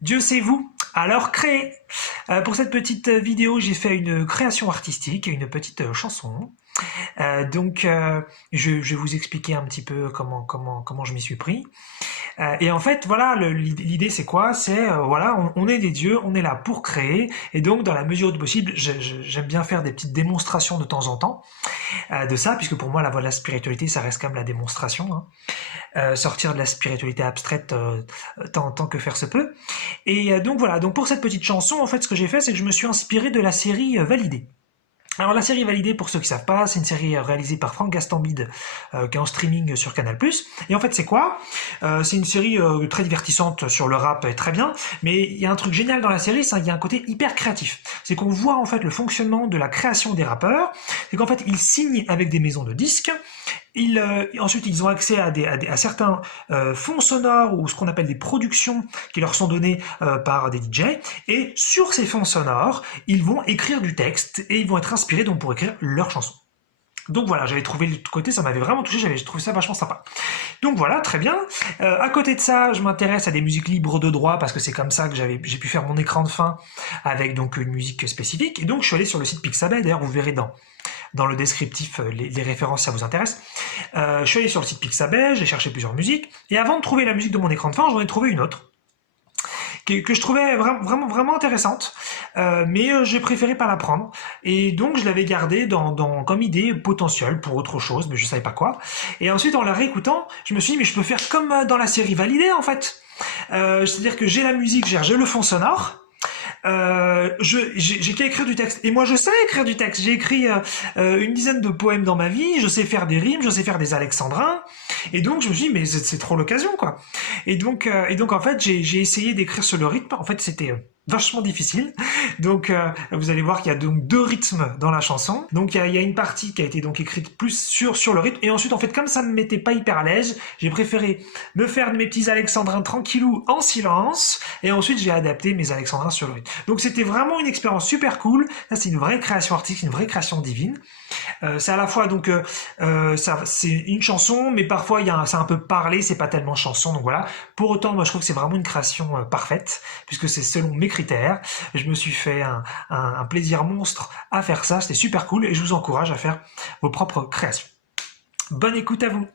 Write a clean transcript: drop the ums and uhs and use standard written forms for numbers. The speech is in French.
Dieu c'est vous, alors créez. Pour cette petite vidéo, j'ai fait une création artistique, une petite chanson. Je vais vous expliquer un petit peu comment je m'y suis pris. Et en fait, voilà, l'idée c'est quoi? C'est voilà, on est des dieux, on est là pour créer, et donc dans la mesure du possible, j'aime bien faire des petites démonstrations de temps en temps de ça, puisque pour moi la voie de la spiritualité, ça reste quand même la démonstration, hein. Sortir de la spiritualité abstraite tant que faire se peut. Et donc voilà, donc pour cette petite chanson, en fait, ce que j'ai fait, c'est que je me suis inspiré de la série Validée. Alors la série Validée, pour ceux qui savent pas, c'est une série réalisée par Franck Gastambide, qui est en streaming sur Canal+. Et en fait, c'est quoi? C'est une série très divertissante sur le rap, très bien, mais il y a un truc génial dans la série, c'est qu'il y a un côté hyper créatif. C'est qu'on voit en fait le fonctionnement de la création des rappeurs, c'est qu'en fait, ils signent avec des maisons de disques, ensuite, ils ont accès à certains fonds sonores ou ce qu'on appelle des productions qui leur sont données par des DJ. Et sur ces fonds sonores, ils vont écrire du texte et ils vont être inspirés donc pour écrire leurs chansons. Donc voilà, j'avais trouvé le côté, ça m'avait vraiment touché, j'avais trouvé ça vachement sympa. Donc voilà, très bien. À côté de ça, je m'intéresse à des musiques libres de droit parce que c'est comme ça que j'ai pu faire mon écran de fin avec donc une musique spécifique. Et donc je suis allé sur le site Pixabay, d'ailleurs vous verrez dans le descriptif les références si ça vous intéresse. Je suis allé sur le site Pixabay, j'ai cherché plusieurs musiques, et avant de trouver la musique de mon écran de fin, j'en ai trouvé une autre que je trouvais vraiment intéressante, mais j'ai préféré pas la prendre, et donc je l'avais gardée comme idée potentielle pour autre chose, mais je savais pas quoi. Et ensuite, en la réécoutant, je me suis dit, mais je peux faire comme dans la série Validée, en fait. C'est-à-dire que j'ai la musique, j'ai le fond sonore, j'ai qu'à écrire du texte. Et moi, je sais écrire du texte. J'ai écrit une dizaine de poèmes dans ma vie. Je sais faire des rimes, je sais faire des alexandrins. Et donc, je me suis dit, mais c'est trop l'occasion, quoi. Et donc, en fait, j'ai essayé d'écrire sur le rythme. En fait, c'était vachement difficile. Donc, vous allez voir qu'il y a donc deux rythmes dans la chanson. Donc, il y a une partie qui a été donc écrite plus sur le rythme. Et ensuite, en fait, comme ça me mettait pas hyper à l'aise, j'ai préféré me faire de mes petits alexandrins tranquillou en silence. Et ensuite, j'ai adapté mes alexandrins sur le rythme. Donc, c'était vraiment une expérience super cool. Ça, c'est une vraie création artistique, une vraie création divine. C'est à la fois donc c'est une chanson, mais parfois c'est un peu parlé, c'est pas tellement chanson, donc voilà. Pour autant, moi je trouve que c'est vraiment une création parfaite, puisque c'est selon mes critères. Je me suis fait un plaisir monstre à faire ça, c'était super cool, et je vous encourage à faire vos propres créations. Bonne écoute à vous.